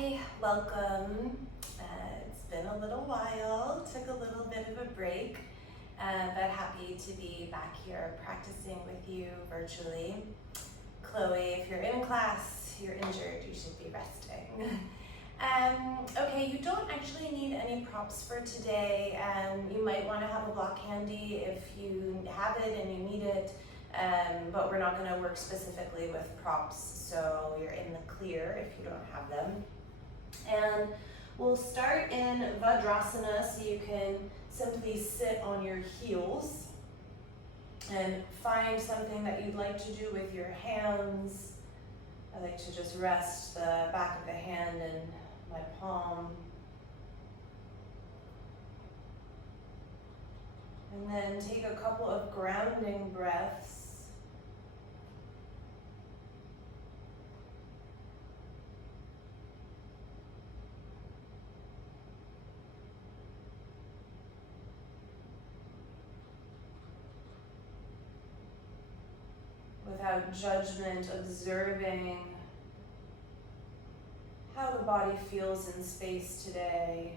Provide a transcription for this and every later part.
Hi, welcome. It's been a little while, took a little bit of a break, but happy to be back here practicing with you virtually. Chloe, if you're in class, you're injured, you should be resting. Okay, you don't actually need any props for today. You might want to have a block handy if you have it and you need it, but we're not going to work specifically with props, so you're in the clear if you don't have them. And we'll start in Vajrasana, so you can simply sit on your heels and find something that you'd like to do with your hands. I like to just rest the back of the hand in my palm. And then take a couple of grounding breaths. Without judgment, observing how the body feels in space today.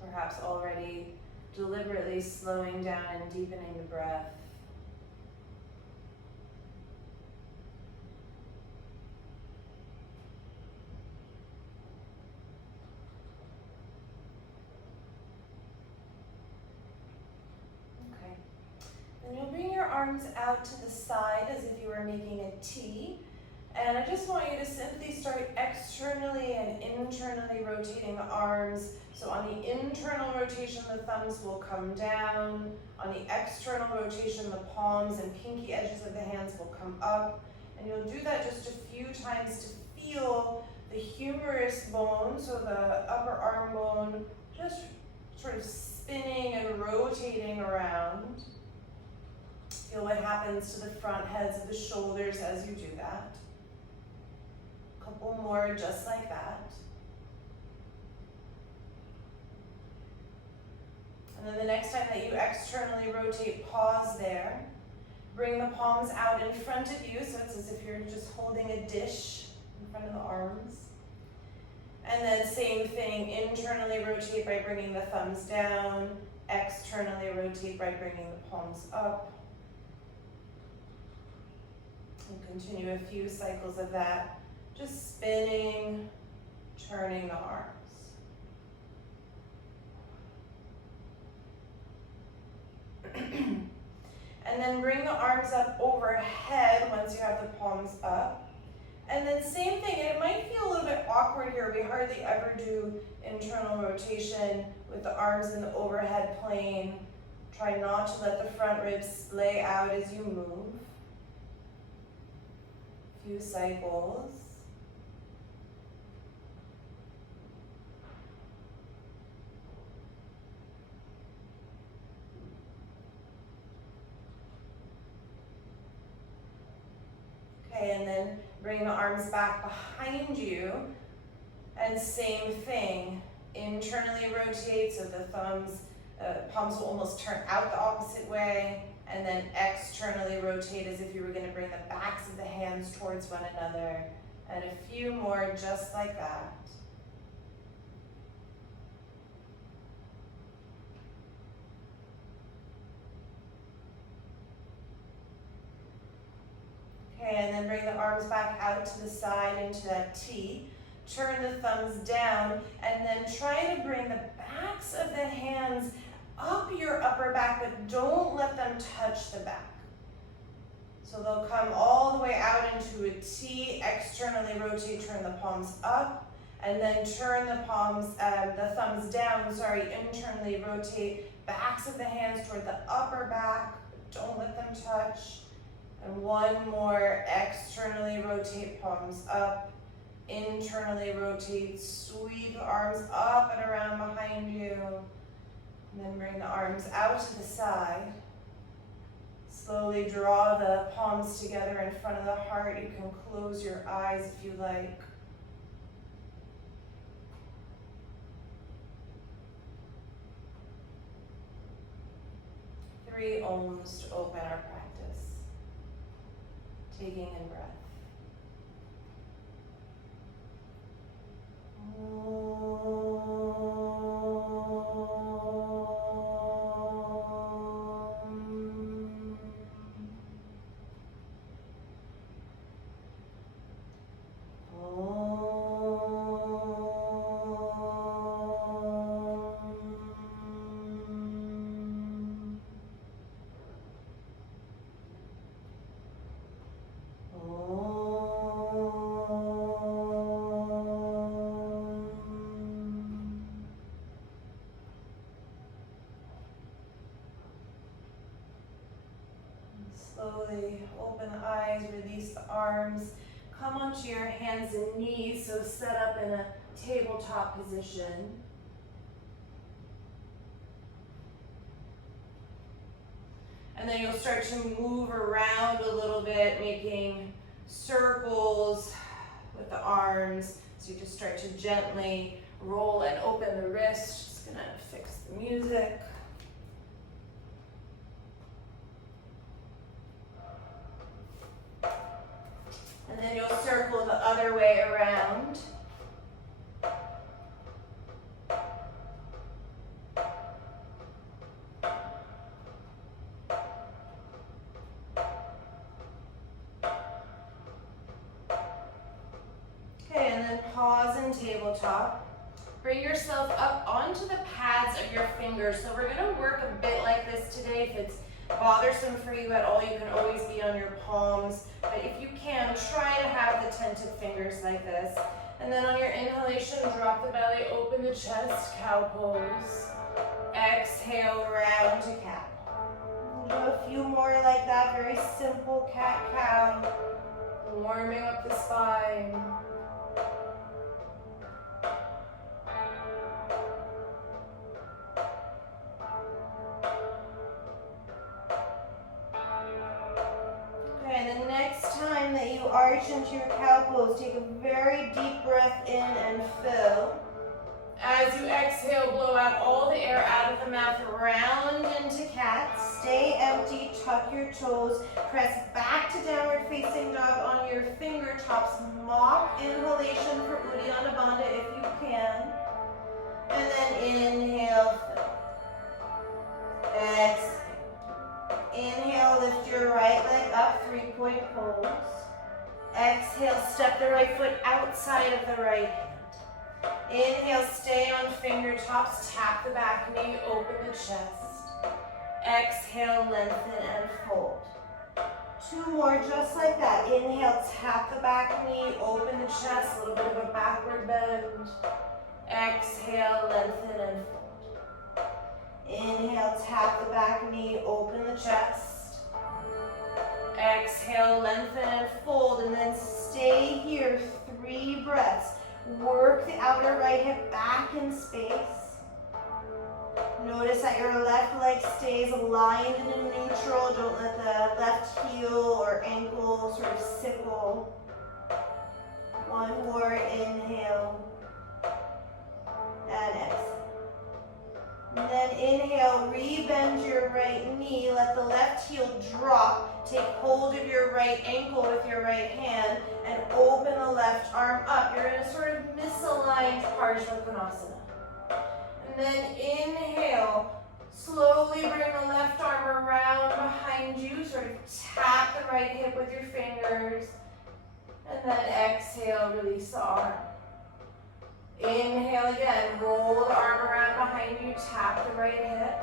Perhaps already deliberately slowing down and deepening the breath. And you'll bring your arms out to the side as if you were making a T. And I just want you to simply start externally and internally rotating the arms. So on the internal rotation, the thumbs will come down. On the external rotation, the palms and pinky edges of the hands will come up. And you'll do that just a few times to feel the humerus bone, so the upper arm bone, just sort of spinning and rotating around. Feel what happens to the front heads of the shoulders as you do that. A couple more just like that. And then the next time that you externally rotate, pause there. Bring the palms out in front of you, so it's as if you're just holding a dish in front of the arms. And then same thing, internally rotate by bringing the thumbs down, externally rotate by bringing the palms up. And continue a few cycles of that, just spinning, turning the arms. And then bring the arms up overhead once you have the palms up. And then same thing, and it might feel a little bit awkward here. We hardly ever do internal rotation with the arms in the overhead plane. Try not to let the front ribs splay out as you move. Few cycles. Okay, and then bring the arms back behind you, and same thing, internally rotate so the palms will almost turn out the opposite way, and then externally rotate as if you were going to bring the backs of the hands towards one another, and a few more just like that. Okay, and then bring the arms back out to the side into that T. Turn the thumbs down, and then try to bring the backs of the hands up your upper back, but don't let them touch the back. So they'll come all the way out into a T, externally rotate, turn the palms up, and then turn the thumbs down, internally rotate, backs of the hands toward the upper back, but don't let them touch. And one more, externally rotate, palms up, internally rotate, sweep the arms up and around behind you. And then bring the arms out to the side. Slowly draw the palms together in front of the heart. You can close your eyes if you like. 3 ohms to open our practice. Taking in breath. Slowly open the eyes, release the arms. Come onto your hands and knees, so set up in a tabletop position. And then you'll start to move around a little bit, making circles with the arms. So you just start to gently roll and open the wrist. Just gonna fix the music. And then you'll circle the other way around. Okay, and then pause in tabletop. Bring yourself up onto the pads of your fingers. So we're gonna work a bit like this today. If it's bothersome for you at all, you can always be on your palms. But if you can, try to have the tentative fingers like this. And then on your inhalation, drop the belly, open the chest, cow pose. Exhale, round to cow. Do a few more like that, very simple cat-cow. Warming up the spine. Arch into your cow pose. Take a very deep breath in and fill. As you exhale, blow out all the air out of the mouth, round into cat. Stay empty, tuck your toes, press back to downward facing dog on your fingertips. Mock inhalation for Uddiyana Bandha if you can. And then inhale, fill. Exhale. Inhale, lift your right leg up, 3-point pose. Exhale, step the right foot outside of the right hand. Inhale, stay on fingertips, tap the back knee, open the chest. Exhale, lengthen and fold. 2 more just like that. Inhale, tap the back knee, open the chest, a little bit of a backward bend. Exhale, lengthen and fold. Inhale, tap the back knee, open the chest. Exhale, lengthen and fold, and then stay here 3 breaths. Work the outer right hip back in space. Notice that your left leg stays aligned and in neutral. Don't let the left heel or ankle sort of sickle. 1 more inhale and exhale. And then inhale, re-bend your right knee, let the left heel drop, take hold of your right ankle with your right hand, and open the left arm up. You're in a sort of misaligned Parsvakonasana. And then inhale, slowly bring the left arm around behind you, sort of tap the right hip with your fingers, and then exhale, release the arm. Inhale again, roll the arm around behind you, tap the right hip.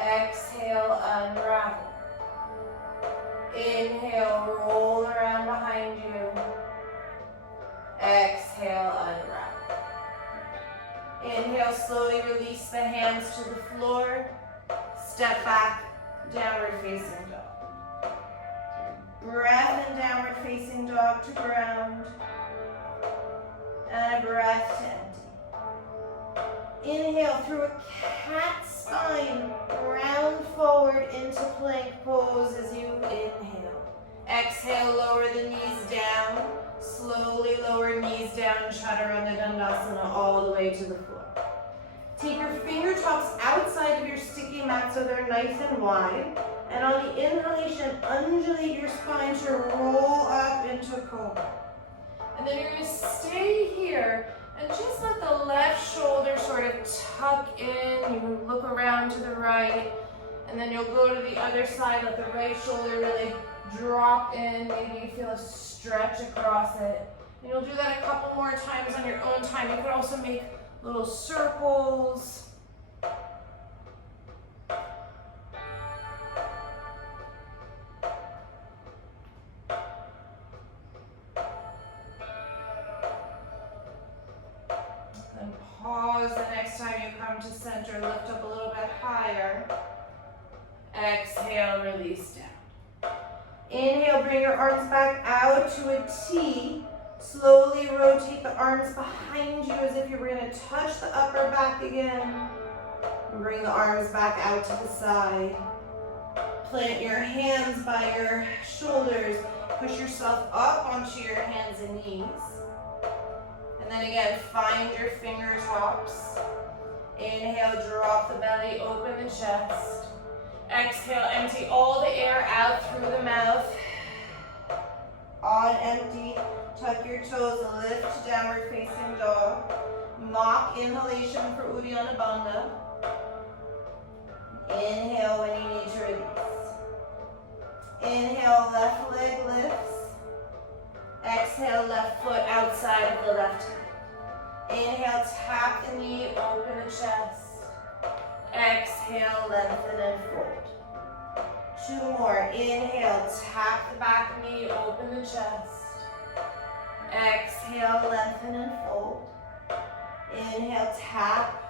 Exhale, unravel. Inhale, roll around behind you. Exhale, unravel. Inhale, slowly release the hands to the floor. Step back, downward facing dog. Breath in downward facing dog to ground. And a breath to empty. Inhale through a cat spine, round forward into plank pose as you inhale. Exhale, lower the knees down. Slowly lower knees down, Chaturanga Dandasana all the way to the floor. Take your fingertips outside of your sticky mats so they're nice and wide. And on the inhalation, undulate your spine to roll up into cobra. And then you're going to stay here and just let the left shoulder sort of tuck in. You can look around to the right. And then you'll go to the other side, let the right shoulder really drop in. Maybe you feel a stretch across it. And you'll do that a couple more times on your own time. You could also make little circles. Then pause the next time you come to center. Lift up a little bit higher. Exhale, release down. Inhale, bring your arms back out to a T. Slowly rotate the arms behind you as if you were going to touch the upper back again. And bring the arms back out to the side. Plant your hands by your shoulders. Push yourself up onto your hands and knees. And then again, find your finger tops. Inhale, drop the belly, open the chest. Exhale, empty all the air out through the mouth. On empty, tuck your toes, lift to downward facing dog. Mock inhalation for Uddiyana Bandha. Inhale when you need to release. Inhale, left leg lifts. Exhale, left foot outside of the left hip. Inhale, tap the knee, open the chest. Exhale, lengthen and fold. 2 more. Inhale, tap the back knee, open the chest. Exhale, lengthen and fold. Inhale, tap.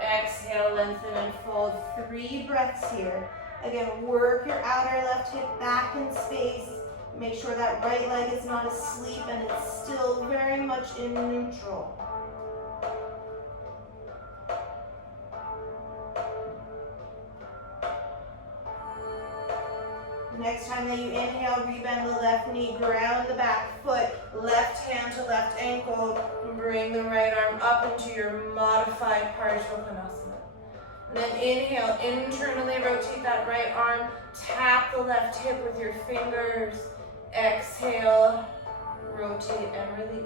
Exhale, lengthen and fold. 3 breaths here. Again, work your outer left hip back in space. Make sure that right leg is not asleep and it's still very much in neutral. Next time that you inhale, rebend the left knee, ground the back foot, left hand to left ankle, and bring the right arm up into your modified Parshokonasana. And then inhale, internally rotate that right arm, tap the left hip with your fingers. Exhale, rotate and release.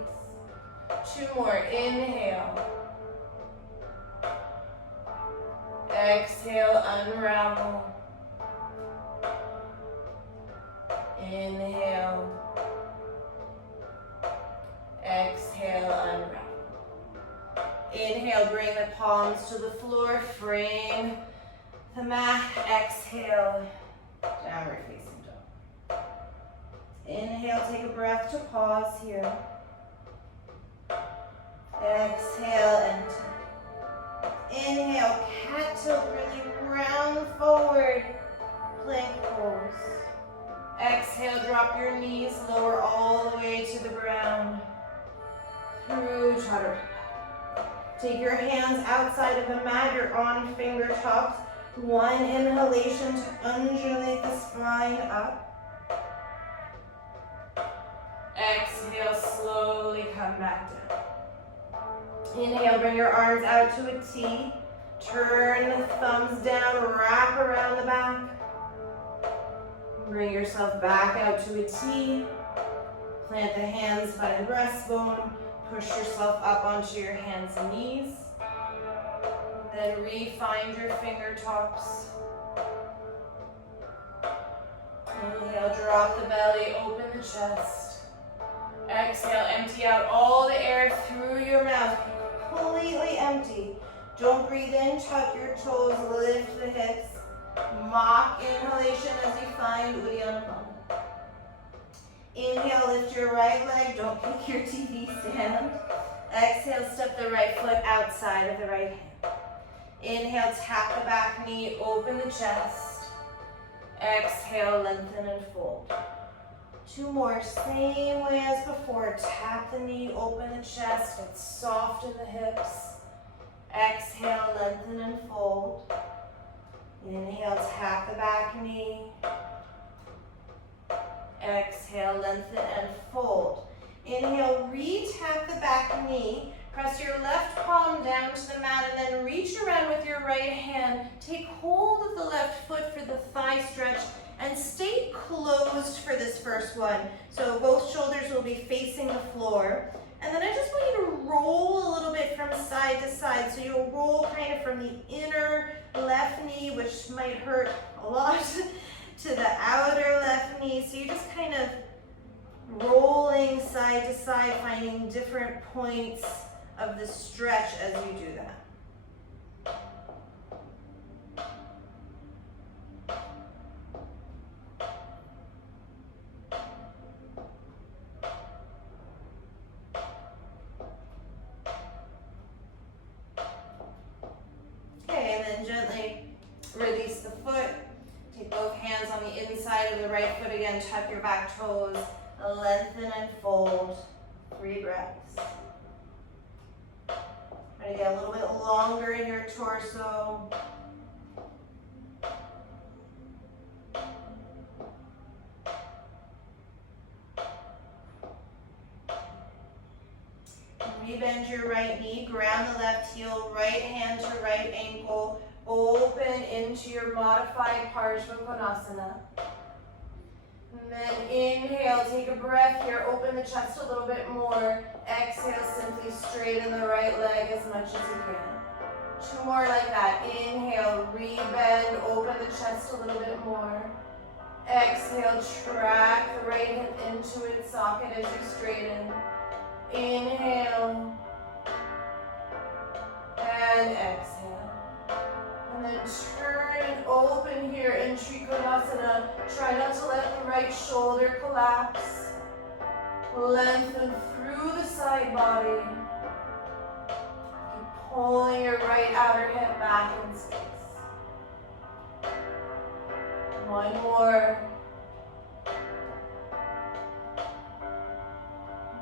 2 more, inhale. Exhale, unravel. Inhale. Exhale, unravel. Inhale, bring the palms to the floor, frame the mat. Exhale, downward facing dog. Inhale, take a breath to pause here. Exhale, enter. Inhale, cat tilt, really round forward, plank pose. Exhale, drop your knees, lower all the way to the ground. Through chaturanga. Take your hands outside of the mat, you're on fingertips. 1 inhalation to undulate the spine up. Exhale, slowly come back down. Inhale, bring your arms out to a T. Turn the thumbs down, wrap around the back. Bring yourself back out to a T. Plant the hands by the breastbone. Push yourself up onto your hands and knees. Then re-find your fingertips. Inhale, drop the belly, open the chest. Exhale, empty out all the air through your mouth. Completely empty. Don't breathe in, tuck your toes, lift the hips. Mock inhalation as you find Uddiyana Bandha. Inhale, lift your right leg, don't pick your TV stand. Exhale, step the right foot outside of the right hand. Inhale, tap the back knee, open the chest. Exhale, lengthen and fold. 2 more, same way as before. Tap the knee, open the chest, get soft in the hips. Exhale, lengthen and fold. Inhale, tap the back knee. Exhale, lengthen and fold. Inhale, re-tap the back knee. Press your left palm down to the mat and then reach around with your right hand. Take hold of the left foot for the thigh stretch and stay closed for this first one. So both shoulders will be facing the floor. And then I just want you to roll a little bit from side to side. So you'll roll kind of from the inner left knee, which might hurt a lot, to the outer left knee. So you're just kind of rolling side to side, finding different points of the stretch as you do that. Okay, and then gently release the foot. Take both hands on the inside of the right foot again, tuck your back toes, lengthen and fold. 3 breaths. Try to get a little bit longer in your torso. Rebend your right knee, ground the left heel, right hand to right ankle, open into your modified Parsvakonasana. And then inhale, take a breath here, open the chest a little bit more. Exhale, simply straighten the right leg as much as you can. 2 more like that. Inhale, rebend, open the chest a little bit more. Exhale, track the right hip into its socket as you straighten. Inhale, and exhale. And then turn and open here in Trikonasana. Try not to let the right shoulder collapse. Lengthen through the side body. Keep pulling your right outer hip back in space. 1 more.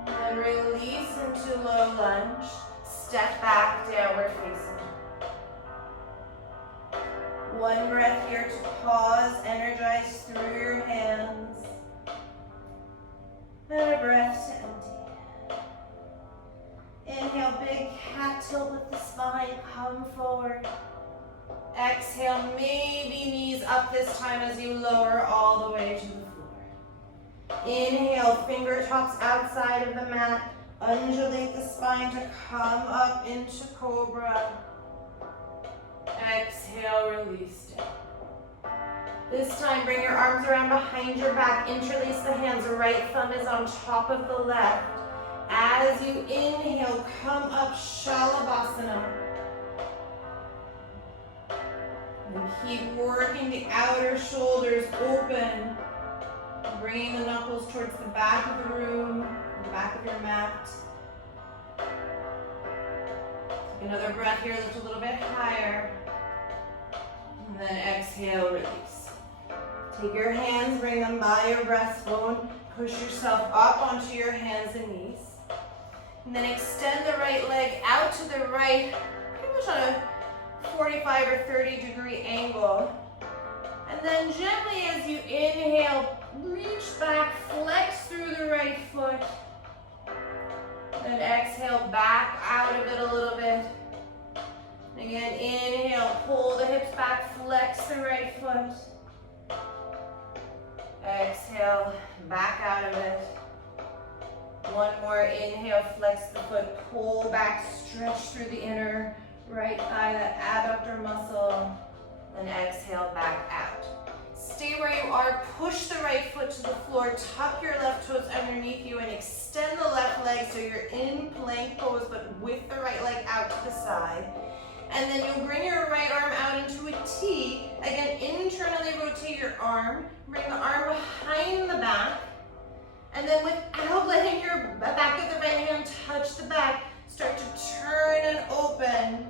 And release into low lunge. Step back, downward facing. 1 breath here to pause, energize through your hands. And a breath to empty. Inhale, big cat tilt with the spine, come forward. Exhale, maybe knees up this time as you lower all the way to the floor. Inhale, fingertips outside of the mat. Undulate the spine to come up into Cobra. Exhale, release down. This time, bring your arms around behind your back. Interlace the hands. The right thumb is on top of the left. As you inhale, come up Shalabhasana. And keep working the outer shoulders open. Bringing the knuckles towards the back of the room, the back of your mat. Take another breath here, lift a little bit higher. And then exhale, release. Take your hands, bring them by your breastbone. Push yourself up onto your hands and knees. And then extend the right leg out to the right, pretty much on a 45 or 30 degree angle. And then gently as you inhale, reach back, flex through the right foot. Then exhale, back out of it a little bit. Again, inhale, pull the hips back, flex the right foot. Exhale, back out of it. 1 more, inhale, flex the foot, pull back, stretch through the inner right thigh, that adductor muscle. Then exhale, back out. Stay where you are, push the right foot to the floor, tuck your left toes underneath you and extend the left leg so you're in plank pose but with the right leg out to the side. And then you'll bring your right arm out into a T. Again, internally rotate your arm, bring the arm behind the back, and then without letting your back of the right hand touch the back, start to turn and open.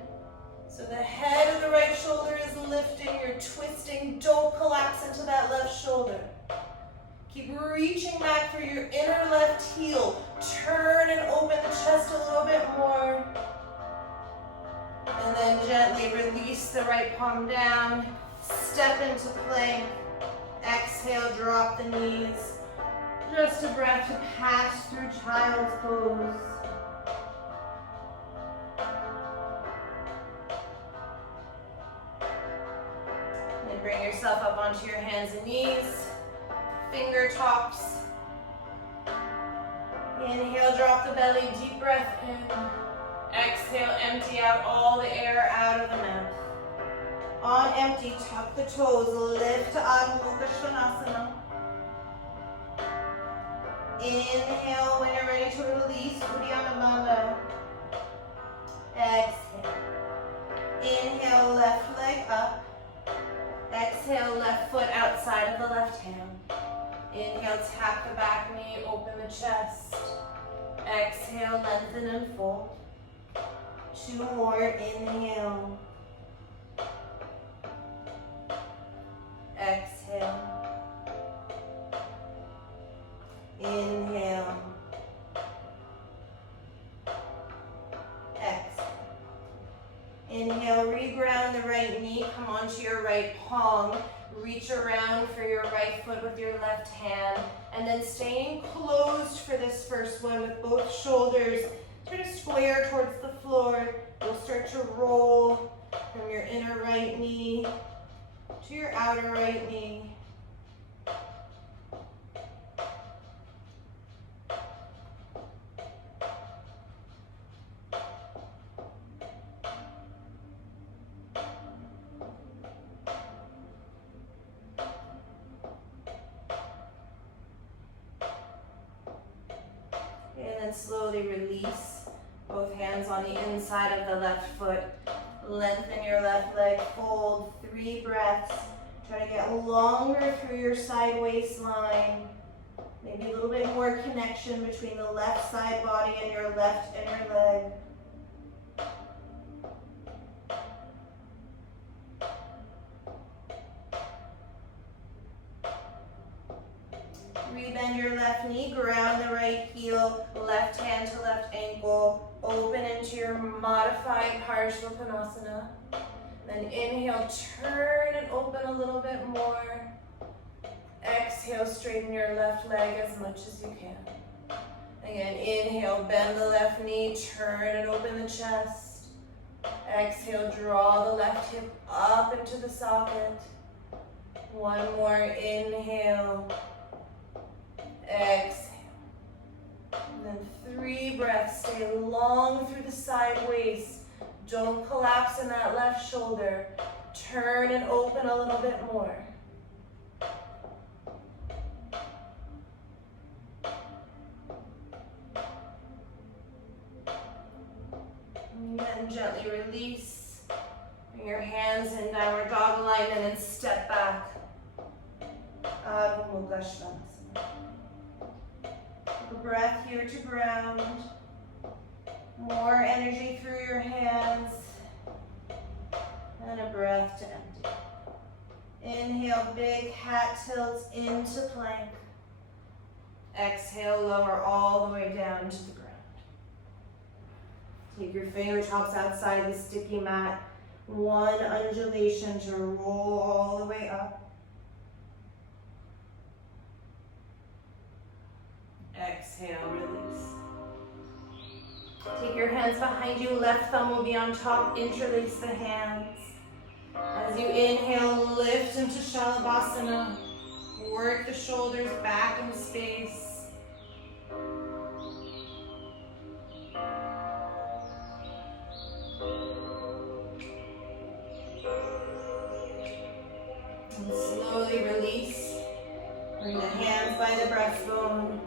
So the head of the right shoulder is lifting, you're twisting, don't collapse into that left shoulder. Keep reaching back for your inner left heel. Turn and open the chest a little bit more. And then gently release the right palm down, step into plank. Exhale, drop the knees. Just a breath to pass through child's pose. Bring yourself up onto your hands and knees, finger tops. Inhale, drop the belly, deep breath in. Exhale, empty out all the air out of the mouth. On empty, tuck the toes, lift to Adho Mukha Svanasana. Inhale when you're ready to release, Uddiyana Bandha. Exhale. Inhale, left leg up. Exhale, left foot outside of the left hand. Inhale, tap the back knee, open the chest. Exhale, lengthen and fold. 2 more, inhale. Exhale. Inhale. Exhale. Inhale, reground the right knee, come onto your right palm. Reach around for your right foot with your left hand. And then staying closed for this first one with both shoulders sort of square towards the floor. You'll start to roll from your inner right knee to your outer right knee. Slowly release both hands on the inside of the left foot. Lengthen your left leg, fold, 3 breaths. Try to get longer through your side waistline. Maybe a little bit more connection between the left side body and your left inner leg. Rebend your left knee, ground the right heel, left hand to left ankle, open into your modified Parsvakonasana. Then inhale, turn and open a little bit more. Exhale, straighten your left leg as much as you can. Again, inhale, bend the left knee, turn and open the chest. Exhale, draw the left hip up into the socket. 1 more, inhale. Exhale. And then 3 breaths. Stay long through the side waist. Don't collapse in that left shoulder. Turn and open a little bit more. And then gently release. Bring your hands in downward dog alignment and step back. Adho Mukha Svanasana. Breath here to ground. More energy through your hands. And a breath to empty. Inhale, big cat tilt into plank. Exhale, lower all the way down to the ground. Take your fingertips outside the sticky mat. 1 undulation to roll all the way up. Exhale, release. Take your hands behind you, left thumb will be on top, interlace the hands. As you inhale, lift into Shalabhasana. Work the shoulders back in space. And slowly release. Bring the hands by the breastbone.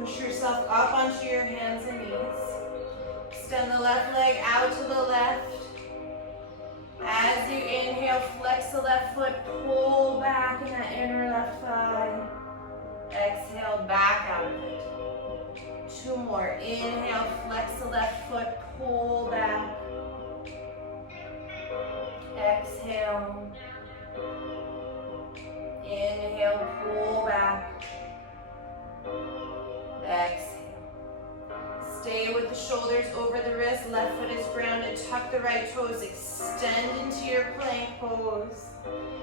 Push yourself up onto your hands and knees. Extend the left leg out to the left. As you inhale, flex the left foot, pull back in that inner left thigh. Exhale, back out of it. 2 more. Inhale, flex the left foot, pull back. Exhale. Inhale, pull back. Exhale. Stay with the shoulders over the wrist. Left foot is grounded. Tuck the right toes. Extend into your plank pose.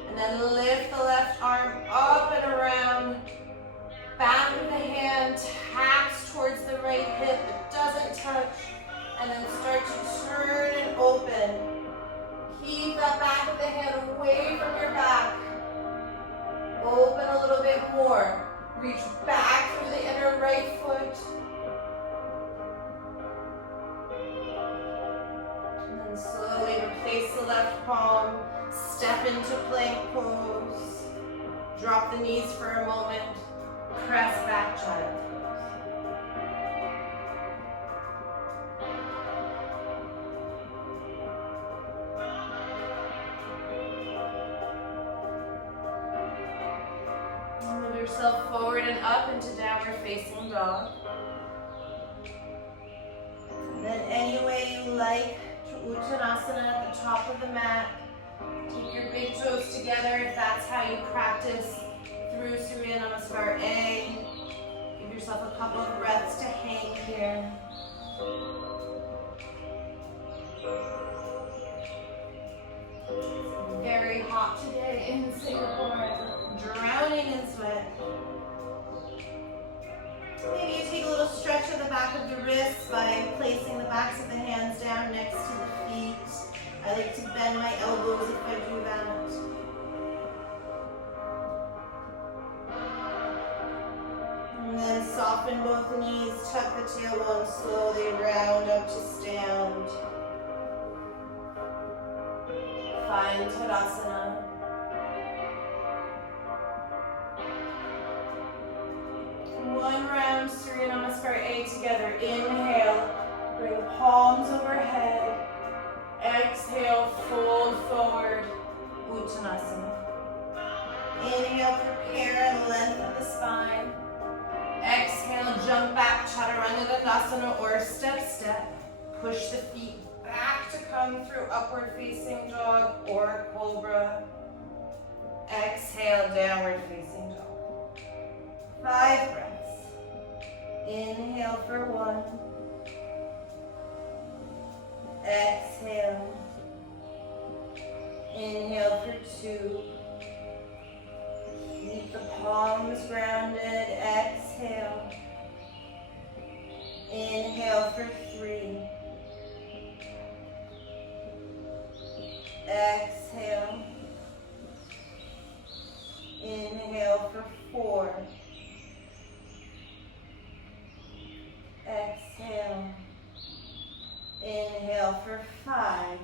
And then lift the left arm up and around. Back of the hand taps towards the right hip but doesn't touch. And then start to turn and open. Keep that back of the hand away from your back. Reach back through the inner right foot. And then slowly replace the left palm. Step into plank pose. Drop the knees for a moment. Press back, child pose. Move yourself forward and up into downward facing dog. And then any way you like to Uttanasana at the top of the mat. Take your big toes together if that's how you practice through Surya Namaskar A. Give yourself a couple of breaths to hang here. It's very hot today in Singapore. Drowning in sweat. Maybe you take a little stretch of the back of the wrists by placing the backs of the hands down next to the feet. I like to bend my elbows if I do that. And then soften both knees, tuck the tailbone slowly, round up to stand. Find Tadasana. One round Surya Namaskar A together. Inhale, bring palms overhead. Exhale, fold forward, Uttanasana. Inhale, prepare and lengthen the spine. Exhale, jump back, Chaturanga Dandasana or step. Push the feet back to come through upward facing dog or cobra. Exhale, downward facing dog. 5 breaths. Inhale for 1. Exhale. Inhale for 2. Keep the palms grounded. Exhale. Inhale for 3. Exhale. Inhale for 4. Exhale. Inhale for 5.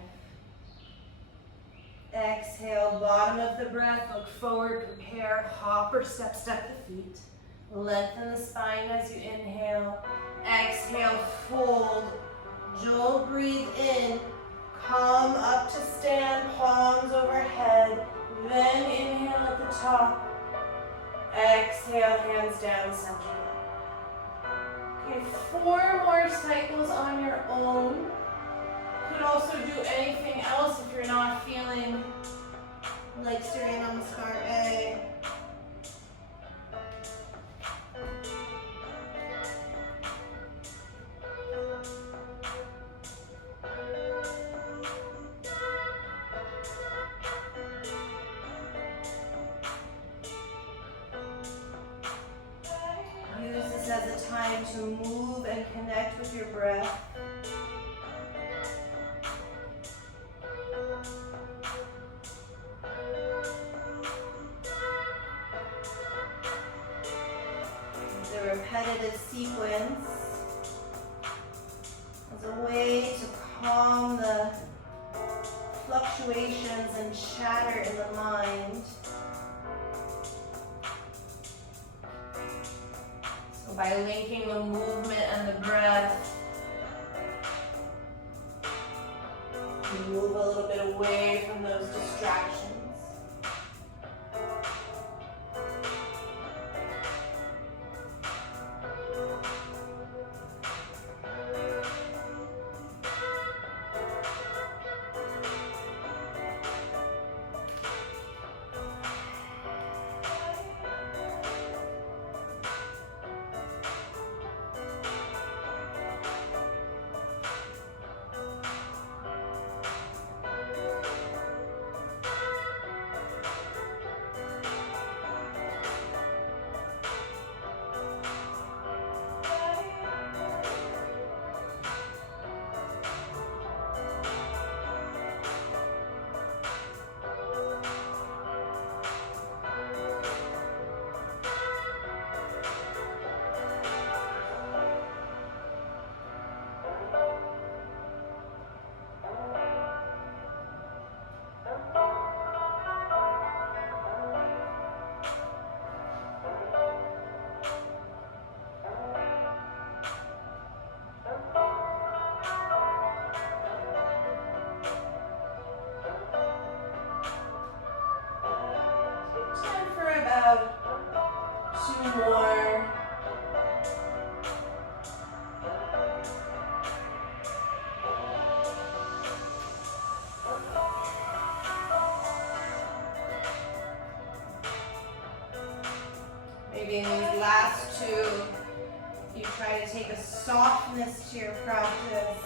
Exhale, bottom of the breath, look forward, prepare, hop or step the feet. Lengthen the spine as you inhale. Exhale, fold. Don't breathe in. Come up to stand, palms overhead. Then inhale at the top. Exhale, hands down, center. Okay, 4 more cycles on your own. You could also do anything else if you're not feeling like Surya Namaskar A. Use this as a time to move and connect with your breath. The repetitive sequence as a way to calm the fluctuations and chatter in the mind. So by linking the movement and the breath, you move a little bit away from those distractions. maybe in these last two, you try to take a softness to your practice.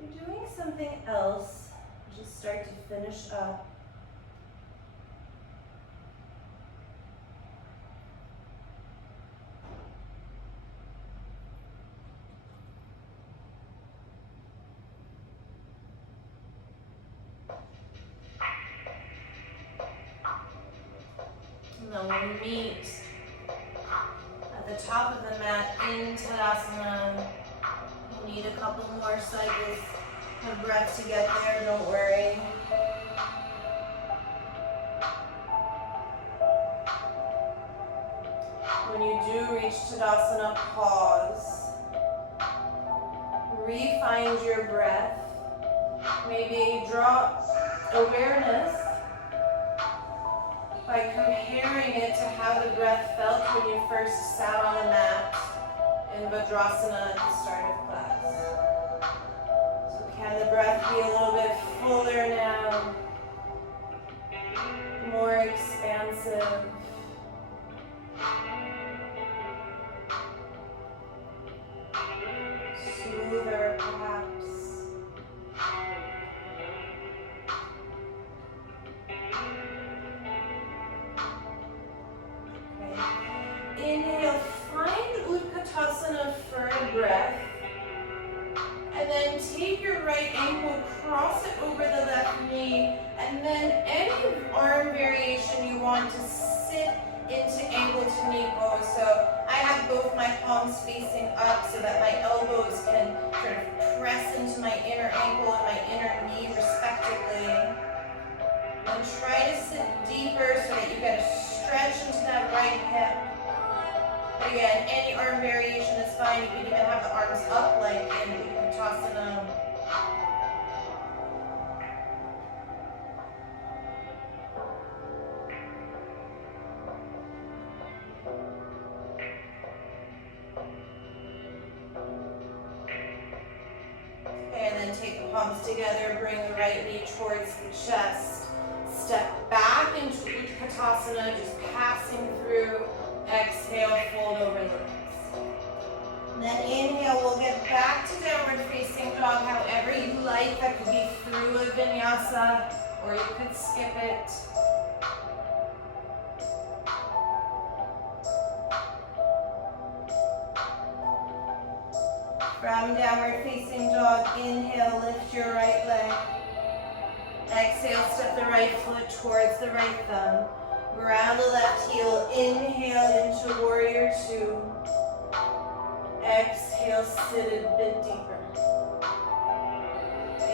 You're doing something else. Just start to finish up. And then we'll meet at the top of the mat in Tadasana. You need a couple more cycles of breath to get there, don't worry. When you do reach Tadasana, pause. Re-find your breath. Maybe draw awareness by comparing it to how the breath felt when you first sat on the mat in Vajrasana at the start of class. So can the breath be a little bit fuller now? More expansive? Smoother perhaps? Inhale, find Utkatasana for a breath, and then take your right ankle, cross it over the left knee, and then any arm variation you want to sit into ankle to knee pose. So I have both my palms facing up so that my elbows can sort of press into my inner ankle and my inner knee respectively. And try to sit deeper so that you get a stretch into that right hip. Again, any arm variation is fine. You can even have the arms up like in Utkatasana. Okay, and then take the palms together, bring the right knee towards the chest. Step back into Utkatasana, just passing through. Exhale, fold over the legs. Then inhale, we'll get back to downward facing dog however you like. That could be through a vinyasa, or you could skip it. From downward facing dog, inhale, lift your right leg. Exhale, step the right foot towards the right thumb. Ground the left heel, inhale into warrior two. Exhale, sit a bit deeper.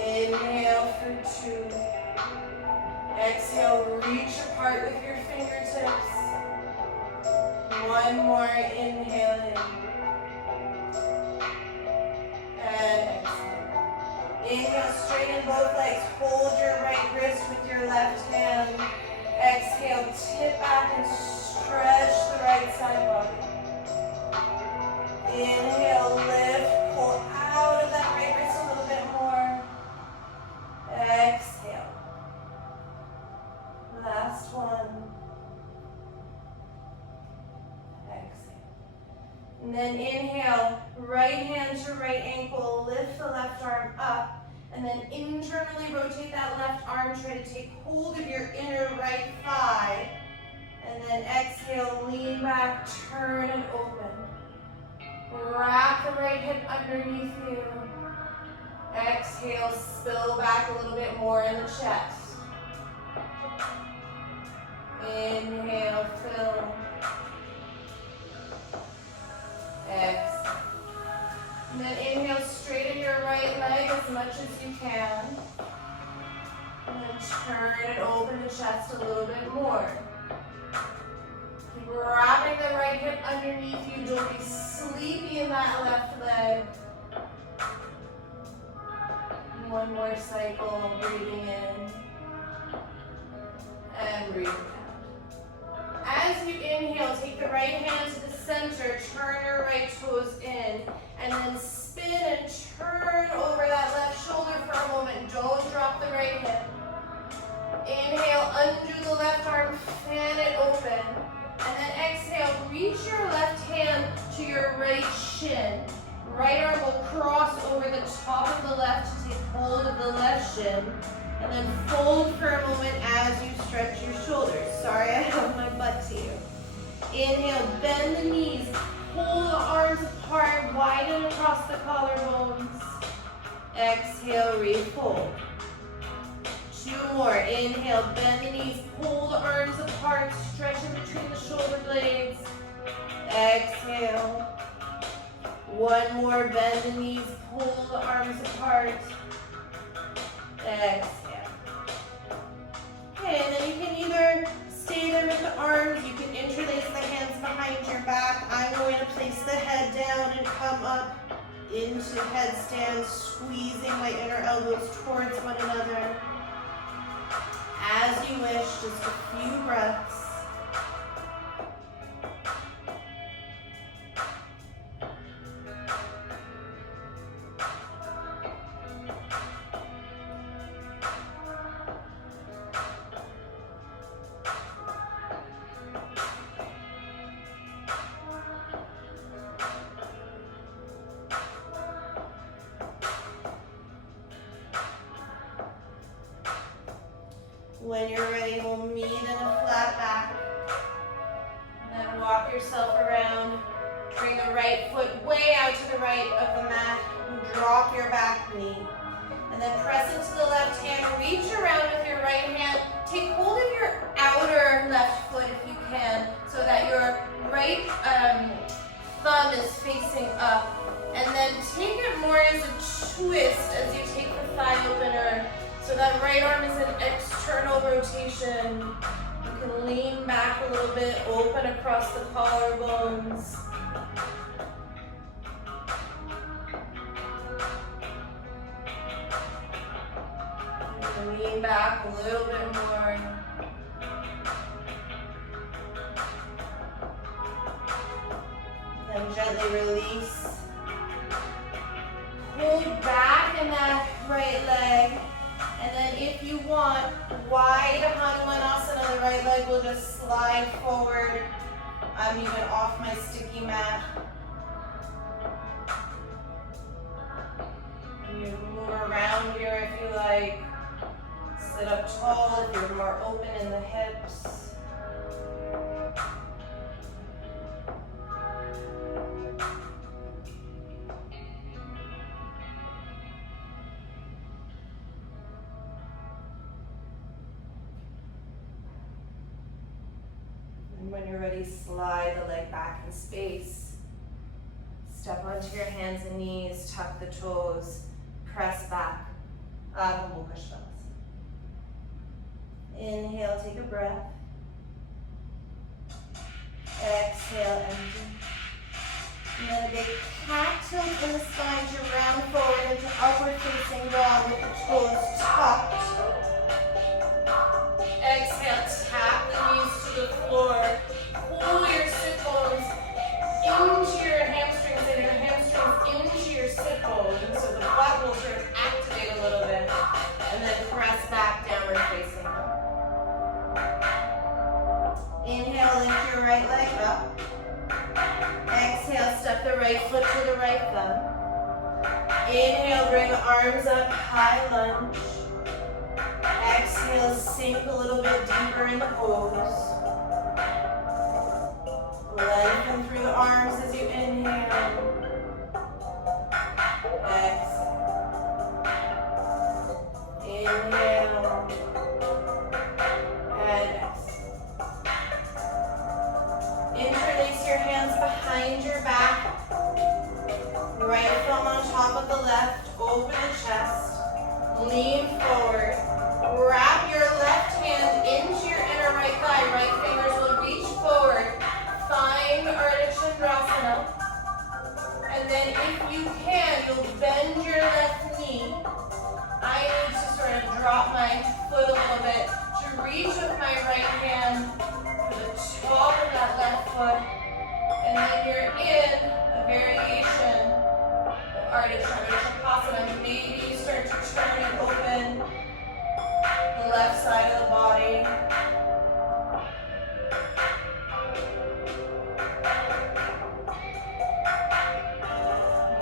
Inhale for two. Exhale, reach apart with your fingertips. One more, inhale in. And exhale. Inhale, straighten both legs. Hold your right wrist with your left hand. Exhale, tip back and stretch the right side body. Inhale, lift, pull out of that right wrist a little bit more. Exhale. Last one. Exhale. And then inhale, right hand to right ankle, lift the left arm up, and then internally rotate that left arm, try to take hold of your inner right thigh, and then exhale, lean back, turn and open. Wrap the right hip underneath you. Exhale, spill back a little bit more in the chest. Inhale, fill. Exhale. And then inhale, straighten your right leg as much as you can. And then turn and open the chest a little bit more. Keep wrapping the right hip underneath you. Don't be sleepy in that left leg. One more cycle, breathing in and breathing out. As you inhale, take the right hand to the center, turn your right toes in, and then spin and turn over that left shoulder for a moment. Don't drop the right hip. Inhale, undo the left arm, fan it open. And then exhale, reach your left hand to your right shin. Right arm will cross over the top of the left to take hold of the left shin. And then fold for a moment as you stretch your shoulders. Sorry, I have my butt to you. Inhale, bend the knees. Pull the arms apart, widen across the collarbones. Exhale, refold. Two more. Inhale, bend the knees, pull the arms apart, stretch in between the shoulder blades. Exhale. One more, bend the knees, pull the arms apart. Exhale. Okay, and then you can either stay there with the arms, you can interlace the hands behind your back. I'm going to place the head down and come up into headstand, squeezing my inner elbows towards one another. As you wish, just a few breaths. When you're ready, we'll meet in a flat back. Then walk yourself around. Bring the right foot way out to the right of the mat. And drop your back knee. And then press into the left hand. Reach around with your right hand. Take hold of your outer left foot if you can, so that your right thumb is facing up. And then take it more as a twist as you take the thigh opener. So that right arm is an external rotation. You can lean back a little bit, open across the collarbones. And lean back a little bit more. Then gently release. Hold back in that right leg. And then if you want, wide Hanumanasana, the right leg will just slide forward. I'm even off my sticky mat. You move around here if you like. Sit up tall if you're more open in the hips. When you're ready, slide the leg back in space. Step onto your hands and knees, tuck the toes, press back. Adho Mukha Svanasana. Inhale, take a breath. Exhale, empty. And then a big cat tilt in the spine to round forward into upward facing dog with the toes tucked. Exhale, tap the knees to the floor. Pull your sit bones into your hamstrings and your hamstrings into your sit bones. And so the butt will sort of activate a little bit. And then press back, downward facing. Inhale, lift your right leg up. Exhale, step the right foot to the right thumb. Inhale, bring the arms up, high lunge. Exhale, sink a little bit deeper in the pose. Lengthen through the arms as you inhale. Exhale. Inhale. And exhale. Interlace your hands behind your back. Right thumb on top of the left. Open the chest. Lean forward. Wrap your left hand into your inner right thigh. Right fingers will reach forward. Find Ardha Chandrasana. And then if you can, you'll bend your left knee. I need to sort of drop my foot a little bit to reach with my right hand to the top of that left foot. And then you're in a variation of Ardha Chandrasana. Maybe you start to turn and open the left side of the body.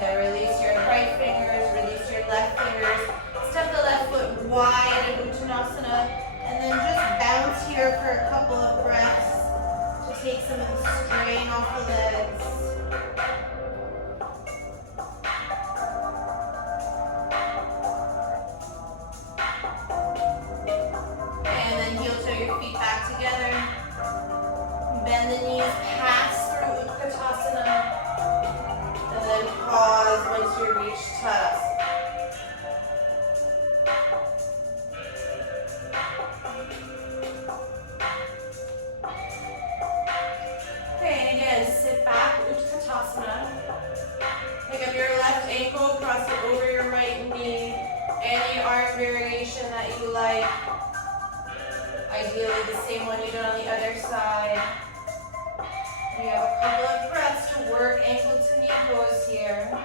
Then release your right fingers, release your left fingers. Step the left foot wide in Uttanasana, and then just bounce here for a couple of breaths to take some of the strain off the legs. And then heel toe your feet back together. Bend the knees, pass through Utkatasana. And then pause once you reach Tadasana. Okay, and again, sit back, Utkatasana. Pick up your left ankle, cross it over your right knee. Any arm variation that you like. Ideally the same one you did on the other side. We have a couple of breaths to work ankle to knee pose here.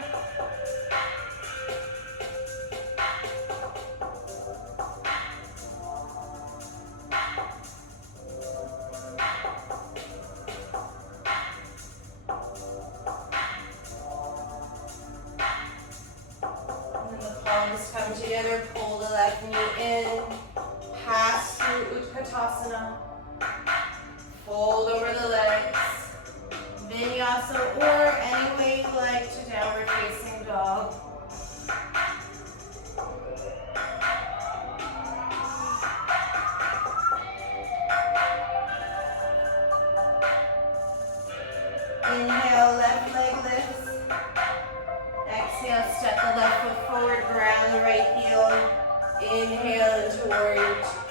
And then the palms come together, pull the left knee in, pass through Utkatasana, fold over the legs. Vinyasa, or any way you like, to downward facing dog. Inhale, left leg lifts. Exhale, step the left foot forward, ground the right heel. Inhale into warrior two.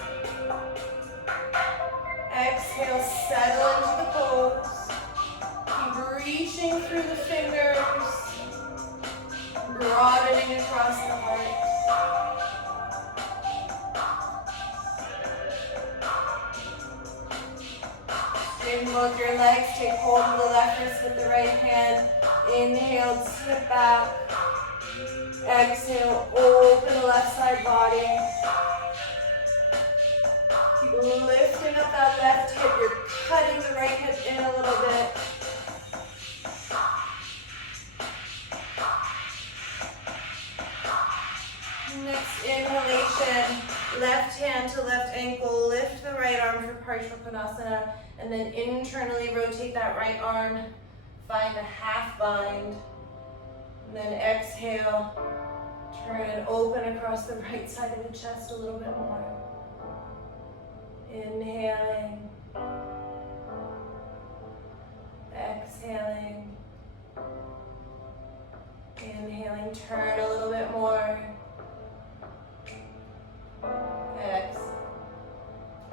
Exhale, settle into the pose. Reaching through the fingers, broadening across the heart. Straighten both your legs, take hold of the left wrist with the right hand. Inhale, tip back. Exhale, open the left side body. Keep lifting up that left hip. You're cutting the right hip in a little bit. Next inhalation, left hand to left ankle, lift the right arm for Parsvakonasana, and then internally rotate that right arm, find a half bind, and then exhale, turn and open across the right side of the chest a little bit more. Inhaling, exhaling, inhaling, turn a little bit more. Exhale.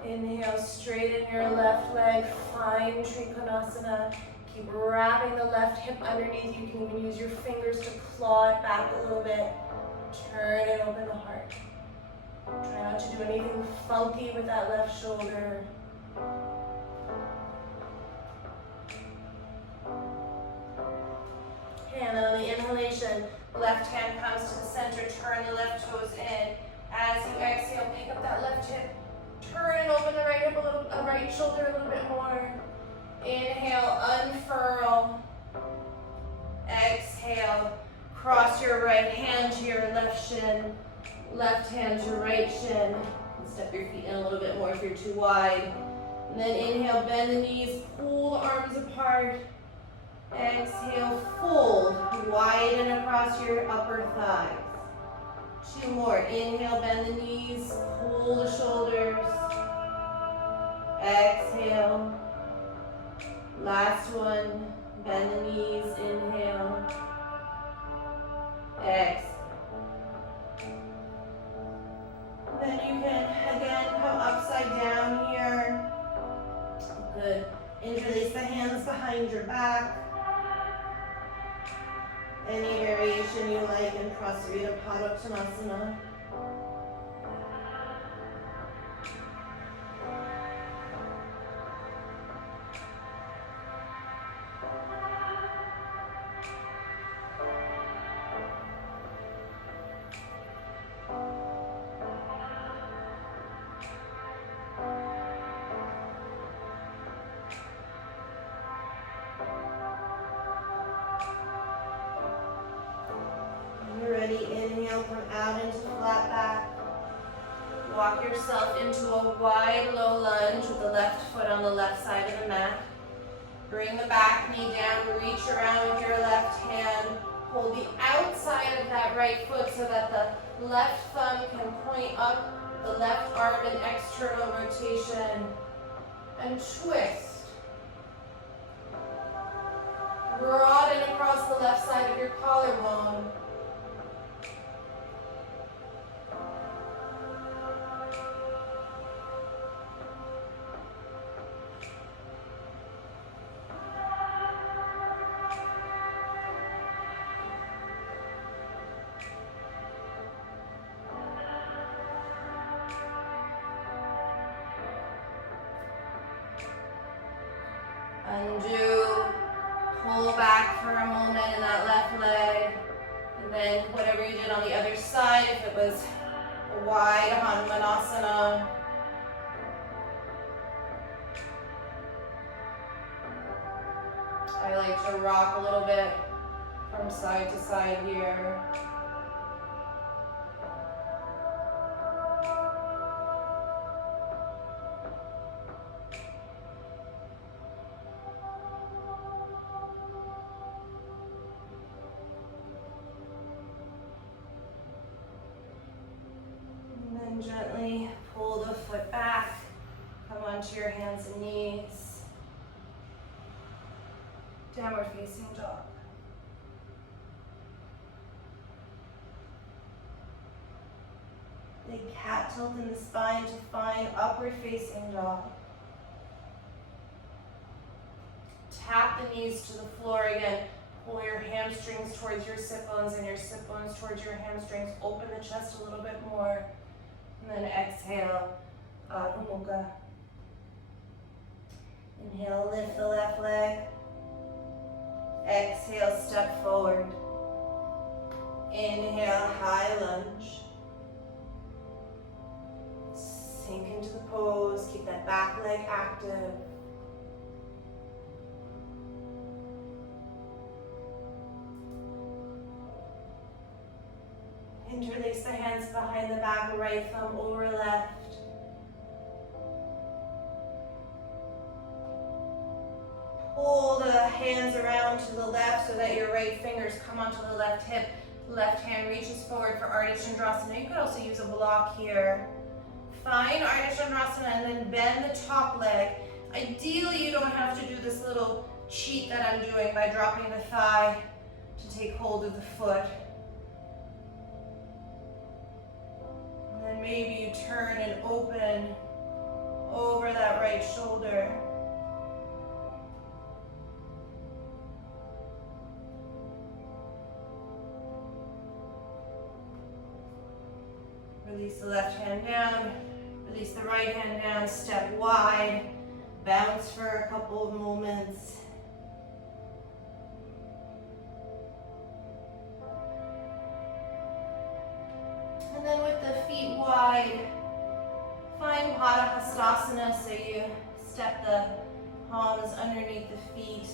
Inhale, straighten your left leg, find Trikonasana. Keep wrapping the left hip underneath. You can even use your fingers to claw it back a little bit. Turn and open the heart. Try not to do anything funky with that left shoulder. Okay, and then on the inhalation, left hand comes to the center, turn the left toes in. As you exhale, pick up that left hip, turn and open the right hip a little, right shoulder a little bit more. Inhale, unfurl. Cross your right hand to your left shin, left hand to right shin. Step your feet in a little bit more if you're too wide. And then inhale, bend the knees, pull the arms apart. Exhale, fold, widen across your upper thighs. 2 more. Inhale, bend the knees, pull the shoulders. Exhale. Last one. Bend the knees, inhale. Exhale. Then you can again come upside down here. Good. Interlace the hands behind your back. Any variation you like in Prasarita Padottanasana. Inhale, come out into flat back. Walk yourself into a wide low lunge with the left foot on the left side of the mat. Bring the back knee down, reach around with your left hand. Hold the outside of that right foot so that the left thumb can point up, the left arm in external rotation. And twist. Broaden across the left side of your collarbone. Undo, pull back for a moment in that left leg, and then whatever you did on the other side, if it was a wide Hanumanasana. I like to rock a little bit from side to side here. Gently pull the foot back, come onto your hands and knees. Downward facing dog. Big cat tilt in the spine to find upward facing dog. Tap the knees to the floor again. Pull your hamstrings towards your sit bones and your sit bones towards your hamstrings. Open the chest a little bit more. And then exhale, Adho Mukha. Inhale, lift the left leg. Exhale, step forward. Inhale, high lunge. Sink into the pose, keep that back leg active. Interlace the hands behind the back, right thumb over left. Pull the hands around to the left so that your right fingers come onto the left hip. Left hand reaches forward for Ardha Chandrasana. You could also use a block here. Find Ardha Chandrasana and then bend the top leg. Ideally, you don't have to do this little cheat that I'm doing by dropping the thigh to take hold of the foot. And then maybe you turn and open over that right shoulder. Release the left hand down, release the right hand down, step wide, bounce for a couple of moments. And then with the feet wide, find Padahastasana, so you step the palms underneath the feet.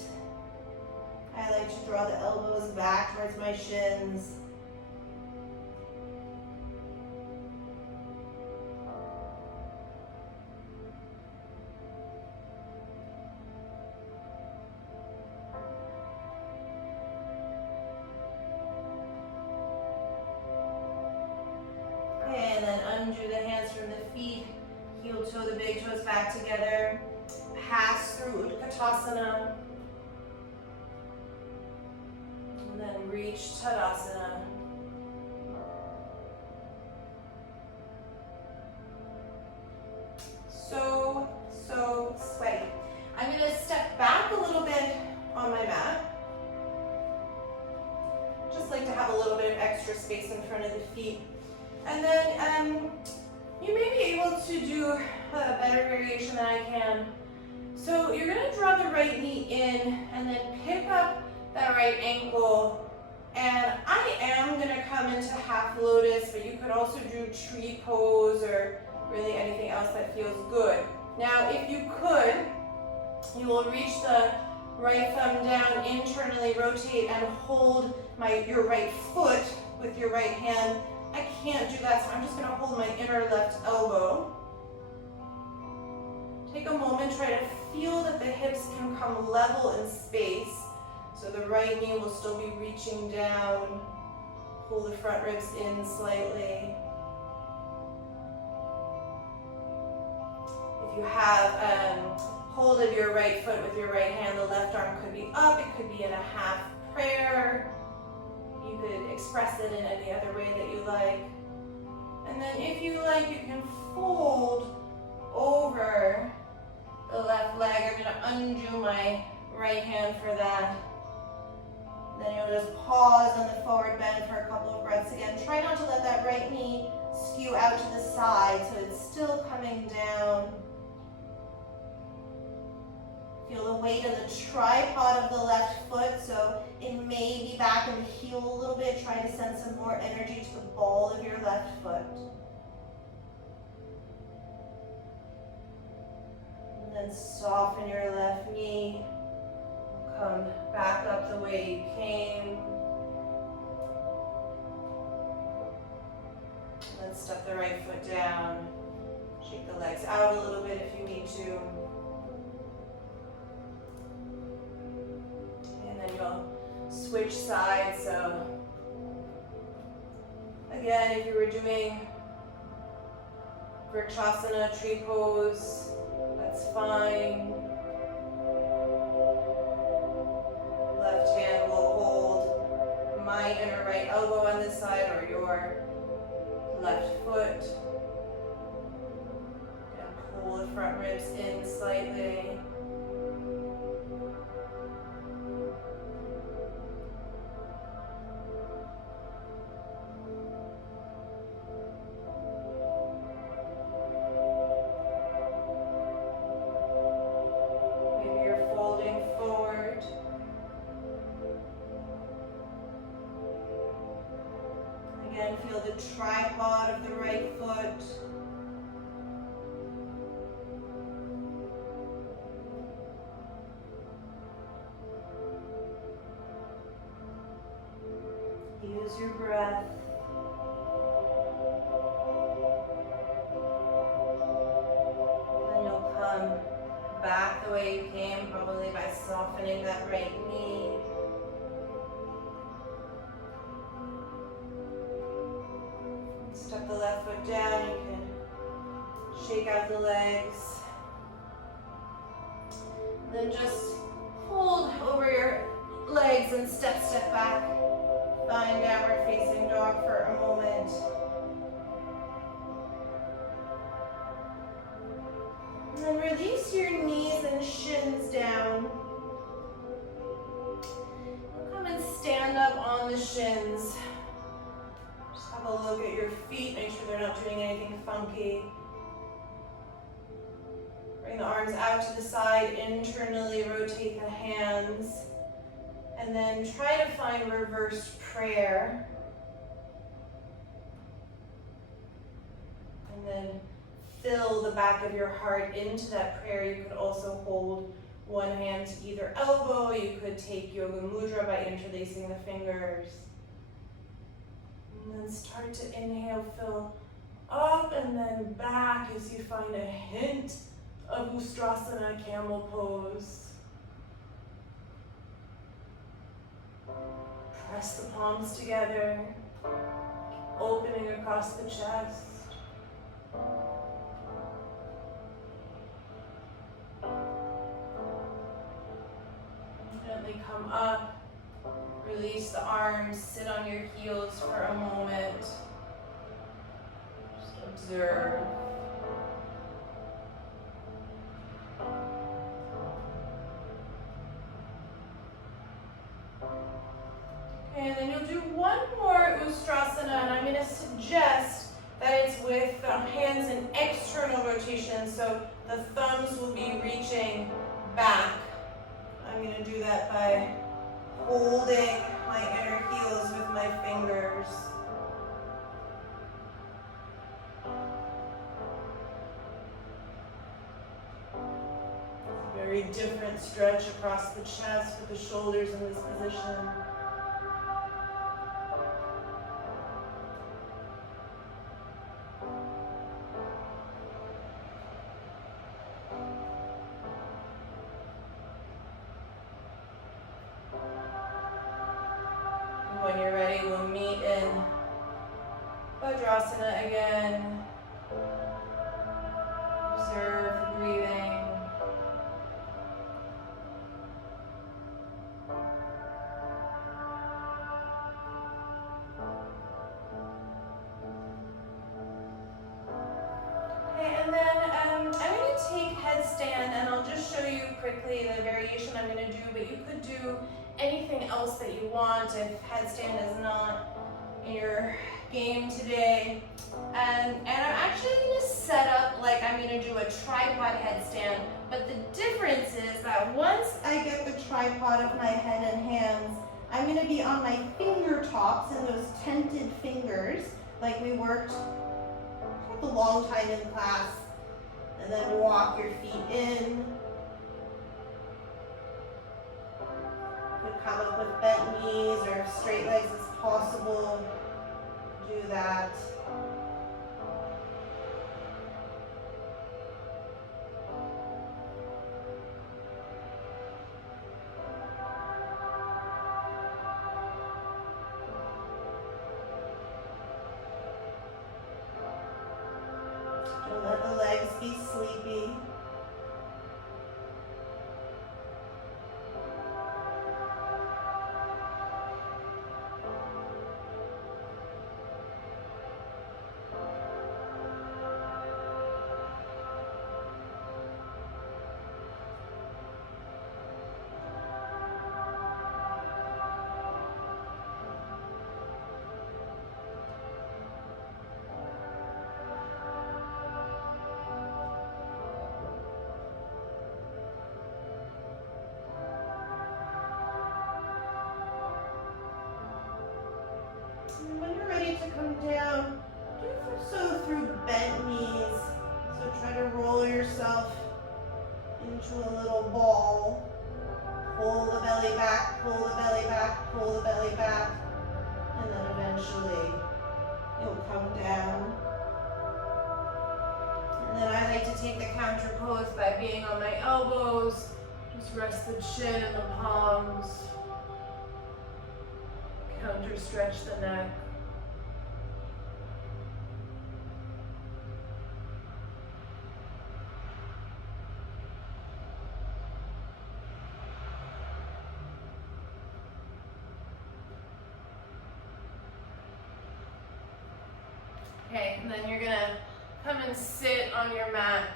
I like to draw the elbows back towards my shins. And then undo the hands from the feet, heel toe the big toes back together, pass through Utkatasana, and then reach Tadasana. So sweaty. I'm gonna step back a little bit on my mat. Just like to have a little bit of extra space in front of the feet. And then you may be able to do a better variation than I can. So you're gonna draw the right knee in and then pick up that right ankle. And I am gonna come into half lotus, but you could also do tree pose or really anything else that feels good. Now, if you could, you will reach the right thumb down, internally rotate and hold your right foot with your right hand. I can't do that, so I'm just gonna hold my inner left elbow. Take a moment, try to feel that the hips can come level in space. So the right knee will still be reaching down. Pull the front ribs in slightly. If you have hold of your right foot with your right hand, the left arm could be up, it could be in a half prayer. You could express it in any other way that you like. And then if you like, you can fold over the left leg. I'm gonna undo my right hand for that. Then you'll just pause on the forward bend for a couple of breaths again. Try not to let that right knee skew out to the side, so it's still coming down. Feel the weight of the tripod of the left foot, so it may be back in the heel a little bit. Try to send some more energy to the ball of your left foot. And then soften your left knee. Come back up the way you came. And then step the right foot down. Shake the legs out a little bit if you need to. And then you'll switch sides. So again, if you were doing Vrikshasana, tree pose, that's fine. Left hand will hold my inner right elbow on this side or your left foot. And pull the front ribs in slightly. Feel the tripod of the right foot. Use your breath. Then you'll come back the way you came, probably by softening that right knee. Step the left foot down, you can shake out the legs. Then just fold over your legs and step back. Find downward facing dog for a moment. And then release your knees and shins down. Come and stand up on the shins. Have a look at your feet, make sure they're not doing anything funky. Bring the arms out to the side, internally rotate the hands, and then try to find reversed prayer. And then fill the back of your heart into that prayer. You could also hold one hand to either elbow. You could take Yoga Mudra by interlacing the fingers. And then start to inhale, fill up and then back as you find a hint of Ustrasana, camel pose. Press the palms together, opening across the chest. Gently come up, release the arms, sit on your heels for a moment. Just observe. Okay, and then you'll do one more Ustrasana, and I'm going to suggest that it's with the hands in external rotation, so the thumbs will be reaching back. I'm going to do that by holding my inner heels with my fingers. Very different stretch across the chest with the shoulders in this position. When you're ready, we'll meet in Vajrasana again. Observe the breathing. Okay, and then I'm going to take headstand, and I'll just show you quickly the variation I'm going to do, but you could do anything else that you want if headstand is not in your game today. And I'm actually going to set up like I'm going to do a tripod headstand, but the difference is that once I get the tripod of my head and hands, I'm going to be on my finger tops and those tented fingers like we worked a long time in class, and then walk your feet in. Come up with bent knees or straight legs as possible. Do that. Don't let the legs be sleepy. When you're ready to come down, do so through bent knees. So try to roll yourself into a little ball. Pull the belly back, pull the belly back, pull the belly back, and then eventually you'll come down. And then I like to take the counter pose by being on my elbows. Just rest the chin and the palms. Counter stretch the neck. Okay, and then you're gonna come and sit on your mat.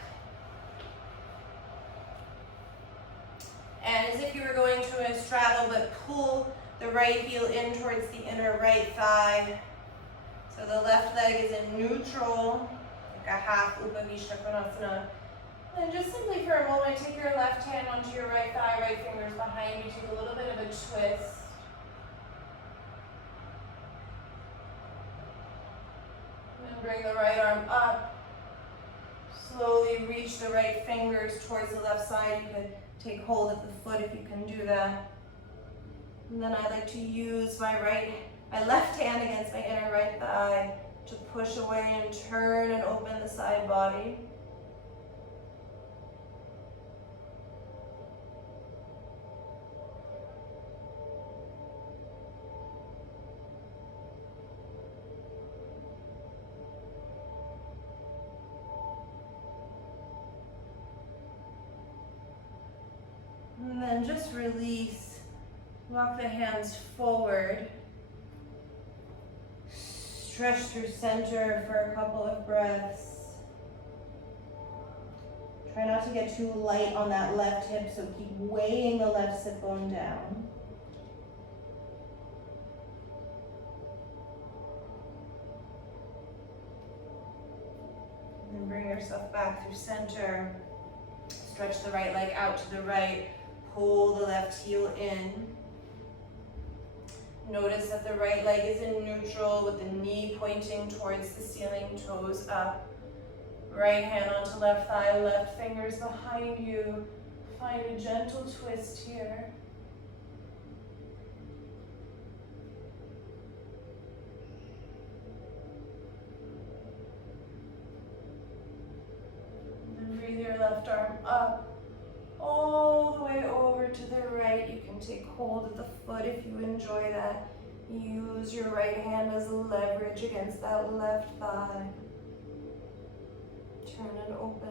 And as if you were going to a straddle, but pull the right heel in towards the inner right thigh. So the left leg is in neutral, like a half Upavishta Konasana. And just simply for a moment, take your left hand onto your right thigh, right fingers behind you, take a little bit of a twist. And bring the right arm up. Slowly reach the right fingers towards the left side. You could Take hold of the foot if you can do that. And then I like to use my left hand against my inner right thigh to push away and turn and open the side body. And then just release. Walk the hands forward. Stretch through center for a couple of breaths. Try not to get too light on that left hip, so keep weighing the left sit bone down. And then bring yourself back through center. Stretch the right leg out to the right. Pull the left heel in. Notice that the right leg is in neutral with the knee pointing towards the ceiling, toes up. Right hand onto left thigh, left fingers behind you. Find a gentle twist here. And breathe your left arm up. All the way over to the right. You can take hold of the foot if you enjoy that. Use your right hand as leverage against that left thigh. Turn and open.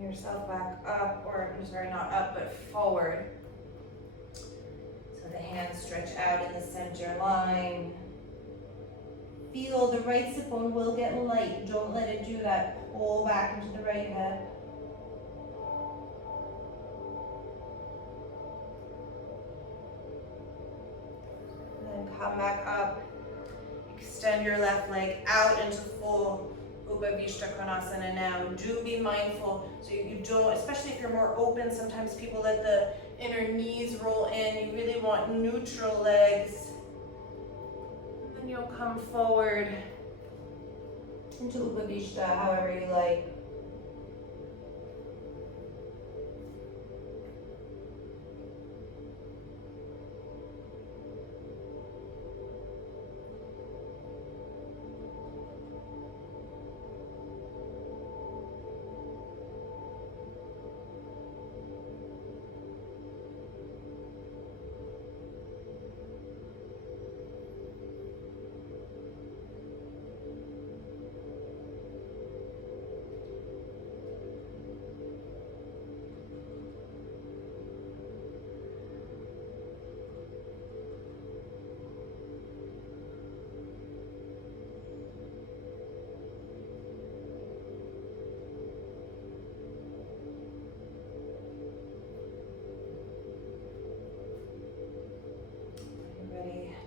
Yourself back up, or I'm sorry, not up, but forward. So the hands stretch out in the center line. Feel the right sit bone will get light. Don't let it do that. Pull back into the right hip. And then come back up. Extend your left leg out into full Upavishta Konasana now. Do be mindful so you don't, especially if you're more open, sometimes people let the inner knees roll in. You really want neutral legs. And then you'll come forward into Upavishta, however you like.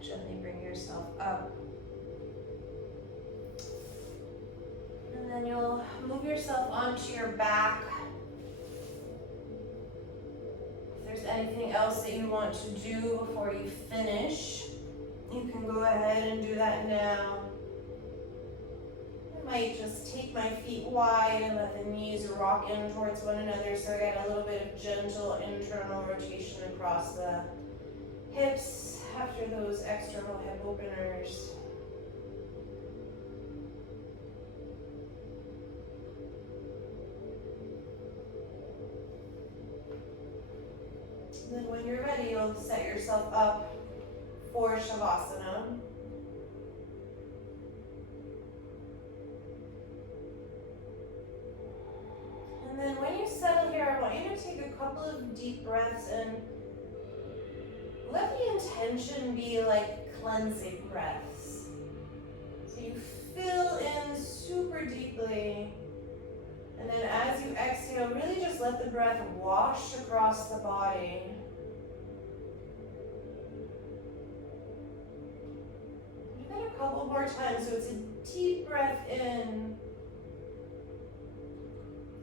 Gently bring yourself up. And then you'll move yourself onto your back. If there's anything else that you want to do before you finish, you can go ahead and do that now. I might just take my feet wide and let the knees rock in towards one another so I get a little bit of gentle internal rotation across the hips after those external hip openers. Then when you're ready, you'll set yourself up for Shavasana. And then when you settle here, I want you to take a couple of deep breaths and let the intention be like cleansing breaths. So you fill in super deeply, and then as you exhale, really just let the breath wash across the body. Give it a couple more times so it's a deep breath in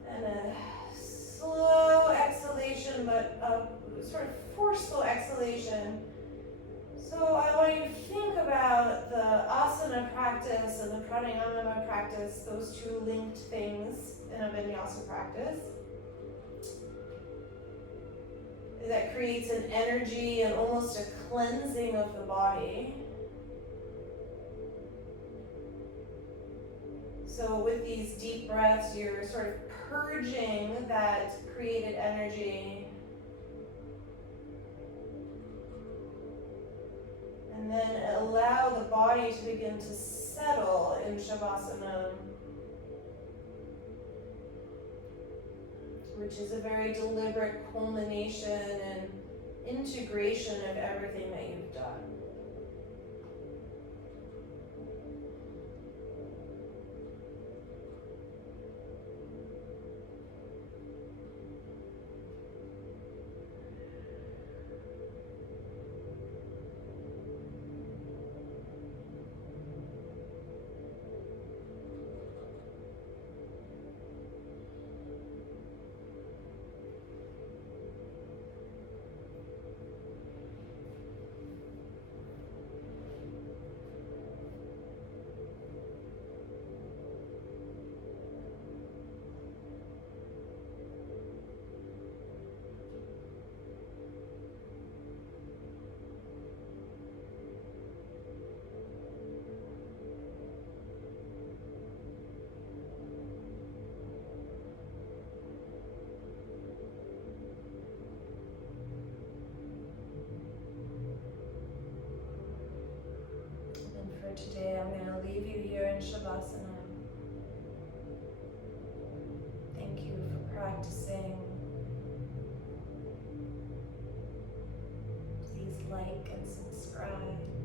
and a slow exhalation, but a sort of forceful exhalation. So I want you to think about the asana practice and the pranayama practice, those two linked things in a vinyasa practice. That creates an energy and almost a cleansing of the body. So with these deep breaths, you're sort of purging that created energy. And then allow the body to begin to settle in Shavasana, which is a very deliberate culmination and integration of everything that you've done. Today I'm going to leave you here in Shavasana. Thank you for practicing. Please like and subscribe.